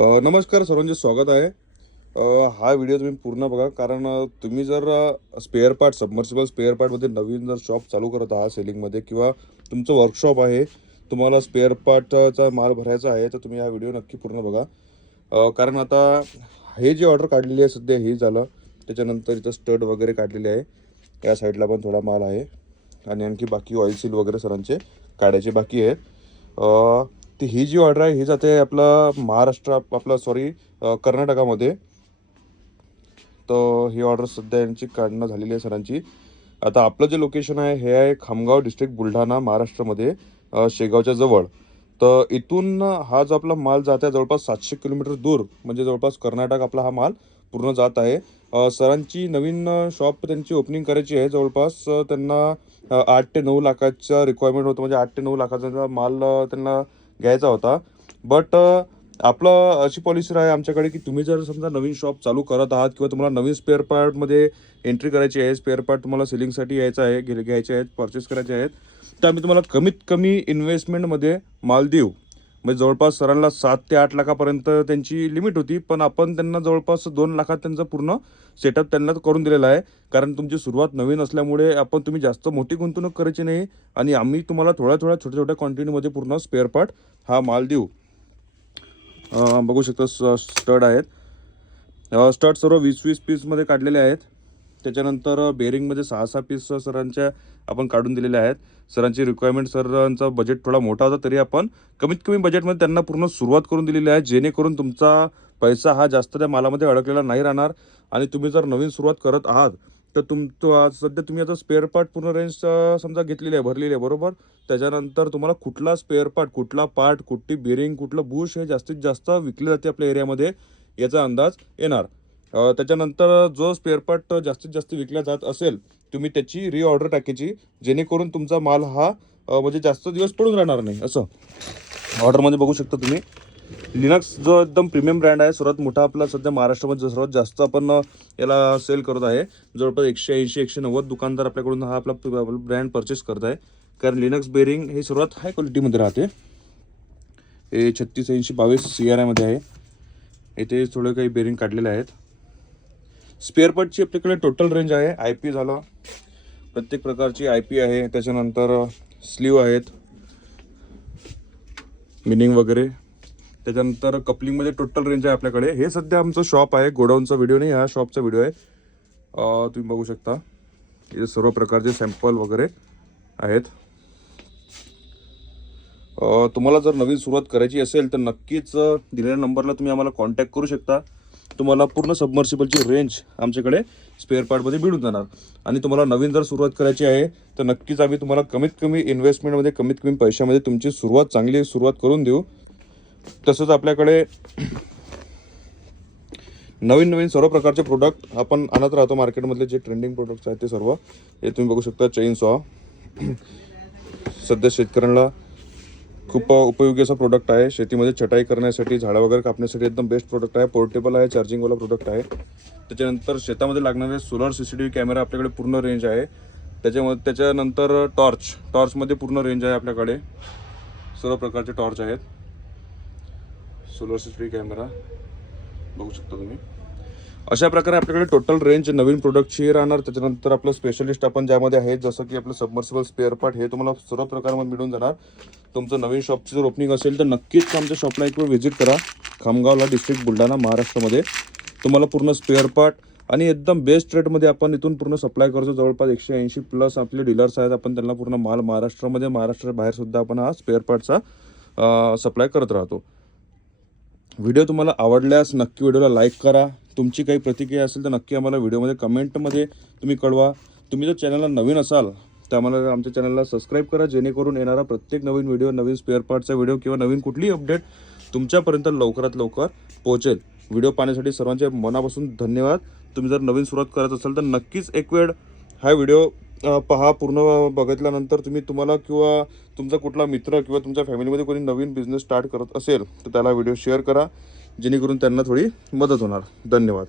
नमस्कार सर्वांचे स्वागत आहे. हा व्हिडिओ तुम्ही पूर्ण बघा, कारण तुम्ही जर स्पेअर पार्ट सबमर्सिबल स्पेअर पार्टमध्ये नवीन जर शॉप चालू करत आहात सेलिंगमध्ये, किंवा तुमचं वर्कशॉप आहे, तुम्हाला स्पेअर पार्टचा माल भरायचा आहे, तर तुम्ही हा व्हिडिओ नक्की पूर्ण बघा. कारण आता हे जे ऑर्डर काढलेली आहे सध्या हे झालं, त्याच्यानंतर इथं स्टड वगैरे काढलेले आहे, या साईडला पण थोडा माल आहे आणि आणखी बाकी ऑइल सील वगैरे सरांचे काढायचे बाकी आहेत. ती ही जी ऑर्डर आहे ही जाते आपला महाराष्ट्र आपला सॉरी कर्नाटकामध्ये. तर ही ऑर्डर सध्या यांची काढणं झालेली आहे सरांची. आता आपलं जे लोकेशन आहे हे आहे खामगाव डिस्ट्रिक्ट बुलढाणा महाराष्ट्रामध्ये, शेगावच्या जवळ. तर इथून हा जो आपला माल जात आहे जवळपास 700 किलोमीटर दूर, म्हणजे जवळपास कर्नाटक आपला हा माल पूर्ण जात आहे. सरांची नवीन शॉप त्यांची ओपनिंग करायची आहे. जवळपास त्यांना 8 ते 9 लाखाचा रिक्वायरमेंट होतं, म्हणजे 8 ते 9 लाखाचा माल त्यांना घ्यायचा होता. बट आपलं अशी पॉलिसी आहे आमच्याकडे की तुम्ही जर समजा नवीन शॉप चालू करत आहात किंवा तुम्हाला नवीन स्पेअर पार्टमध्ये एंट्री करायची आहे, स्पेअर पार्ट तुम्हाला सेलिंगसाठी यायचं आहे, घ्यायचे आहेत, परचेस करायचे आहेत, तर आम्ही तुम्हाला कमीत कमी इन्व्हेस्टमेंटमध्ये माल देऊ. म्हणजे जवळपास सरांना 7 ते 8 लाखापर्यंत त्यांची लिमिट होती, पण आपण त्यांना जवळपास 2 लाखात त्यांचा पूर्ण सेटअप त्यांना करून दिलेला आहे. कारण तुमची सुरुवात नवीन असल्यामुळे तुम्ही जास्त मोठी गुंतवणूक करायची नाही, आणि आम्ही तुम्हाला थोड्या छोट्या छोट्या क्वांटिटीमध्ये पूर्ण स्पेअर पार्ट हा माल देऊ. बघू शकता स्टड आहेत. स्टड सर्व 20-20 पीसमध्ये काढलेले आहेत. त्याच्यानंतर बेरिंगमध्ये 6-6 पीस सरांच्या आपण काढून दिलेले आहेत. सरांची रिक्वायरमेंट, सरांचा बजेट थोडा मोठा होता, तरी आपण कमीत कमी बजेटमध्ये त्यांना पूर्ण सुरुवात करून दिलेली आहे, जेणेकरून तुमचा पैसा हा जास्त त्या मालामध्ये अडकलेला नाही राहणार. आणि तुम्ही जर नवीन सुरुवात करत आहात तर सध्या तुम्ही आता स्पेअर पार्ट पूर्ण रेंज समजा घेतलेली आहे, भरलेली आहे, बरोबर. त्याच्यानंतर तुम्हाला कुठला स्पेअर पार्ट, कुठला पार्ट, कुठली बेरिंग, कुठलं बुश हे जास्तीत जास्त विकले जाते आपल्या एरियामध्ये, याचा अंदाज येणार. त्याच्यानंतर जो स्पेअर पार्ट जास्तीत जास्त विकला जात असेल, तुम्ही त्याची रीऑर्डर टाकायची, जेणेकरून तुमचा माल हा म्हणजे जास्त दिवस पडून राहणार नाही. असं ऑर्डरमध्ये बघू शकता तुम्ही. लिनक्स जो एकदम प्रीमियम ब्रँड आहे, सर्वात मोठा आपला सध्या महाराष्ट्रामध्ये सर्वात जास्त आपण याला सेल करत आहे. जवळपास 180-190 दुकानदार आपल्याकडून हा आपला ब्रँड परचेस करत आहे. कारण लिनक्स बेरिंग हे सर्वात हाय क्वालिटीमध्ये राहते. हे 3680-22 CRI मध्ये आहे. इथे थोडे काही बेरिंग काढलेले आहेत. स्पेअर पार्टची आपल्याकडे टोटल रेंज आहे. IP झालं, प्रत्येक प्रकारची IP आहे. त्याच्यानंतर स्लीव आहेत, मिनिंग वगैरे. त्याच्यानंतर कपलिंगमध्ये टोटल रेंज आहे आपल्याकडे. हे सध्या आमचं शॉप आहे, गोडाऊनचा व्हिडिओ नाही, हा शॉपचा व्हिडिओ आहे. तुम्ही बघू शकता हे सर्व प्रकारचे सॅम्पल वगैरे आहेत. तुम्हाला जर नवीन सुरुवात करायची असेल तर नक्कीच दिलेल्या नंबरला तुम्ही आम्हाला कॉन्टॅक्ट करू शकता. तुम्हाला पूर्ण सबमर्सिबलची रेंज आमच्याकडे स्पेअर पार्टमध्ये मिळून जाणार. आणि तुम्हाला नवीन जर सुरुवात करायची आहे तर नक्कीच आम्ही तुम्हाला कमीत कमी इन्व्हेस्टमेंटमध्ये, कमीत कमी पैशामध्ये तुमची चांगली सुरुवात करून देऊ. तसंच आपल्याकडे नवीन सर्व प्रकारचे प्रोडक्ट आपण आणत राहतो. मार्केटमधले जे ट्रेंडिंग प्रोडक्ट्स आहेत ते सर्व हे तुम्ही बघू शकता. चेन सॉ सध्या शेतकऱ्यांना खूप उपयोगी असा प्रोडक्ट आहे. शेतीमध्ये छटाई करण्यासाठी, झाडं वगैरे कापण्यासाठी एकदम बेस्ट प्रोडक्ट आहे. पोर्टेबल आहे, चार्जिंगवाला प्रोडक्ट आहे. त्याच्यानंतर शेतामध्ये लागणारे सोलर CCTV कॅमेरा आपल्याकडे पूर्ण रेंज आहे. त्याच्यानंतर टॉर्चमध्ये पूर्ण रेंज आहे आपल्याकडे. सर्व प्रकारचे टॉर्च आहेत. सोलर CCTV कॅमेरा बघू शकता तुम्ही. अशा प्रकारे आपल्याकडे टोटल रेंज नवीन प्रोडक्टची राहणार. त्याच्यानंतर आपलं स्पेशलिस्ट आपण ज्यामध्ये आहे, जसं की आपलं सबमर्सिबल स्पेअर पार्ट, हे तुम्हाला सर्व प्रकारामध्ये मिळून जाणार. तुमचं नवीन शॉपची जर ओपनिंग असेल तर नक्कीच आमच्या शॉपला एक वेळ व्हिजिट करा. खामगावला, डिस्ट्रिक्ट बुलढाणा, महाराष्ट्रामध्ये. तुम्हाला पूर्ण स्पेअर पार्ट आणि एकदम बेस्ट रेटमध्ये आपण इथून पूर्ण सप्लाय करतो. जवळपास 180+ आपले डीलर्स आहेत. आपण त्यांना पूर्ण माल महाराष्ट्रामध्ये, महाराष्ट्राबाहेर सुद्धा आपण हा स्पेअर पार्टचा सप्लाय करत राहतो. व्हिडिओ तुम्हाला आवडल्यास नक्की व्हिडिओला लाईक करा. तुमची काही प्रतिक्रिया असेल तर नक्की आम्हाला व्हिडिओमध्ये कमेंटमध्ये तुम्ही कळवा. तुम्ही जर चॅनलला नवीन असाल तर आम्हाला आमच्या चॅनलला सबस्क्राईब करा, जेणेकरून येणारा प्रत्येक नवीन व्हिडिओ, नवीन स्पेअर पार्टचा व्हिडिओ किंवा नवीन कुठलीही अपडेट तुमच्यापर्यंत लवकरात लवकर पोहोचेल. व्हिडिओ पाहण्यासाठी सर्वांचे मनापासून धन्यवाद. तुम्ही जर नवीन सुरुवात करत असाल तर नक्कीच एक वेळ हा व्हिडिओ पहा. पूर्ण बघितल्यानंतर तुम्हाला किंवा तुमचा कुठला मित्र किंवा तुमच्या फॅमिलीमध्ये कोणी नवीन बिझनेस स्टार्ट करत असेल तर त्याला व्हिडिओ शेअर करा, जेणेकरून त्यांना थोडी मदत होणार. धन्यवाद.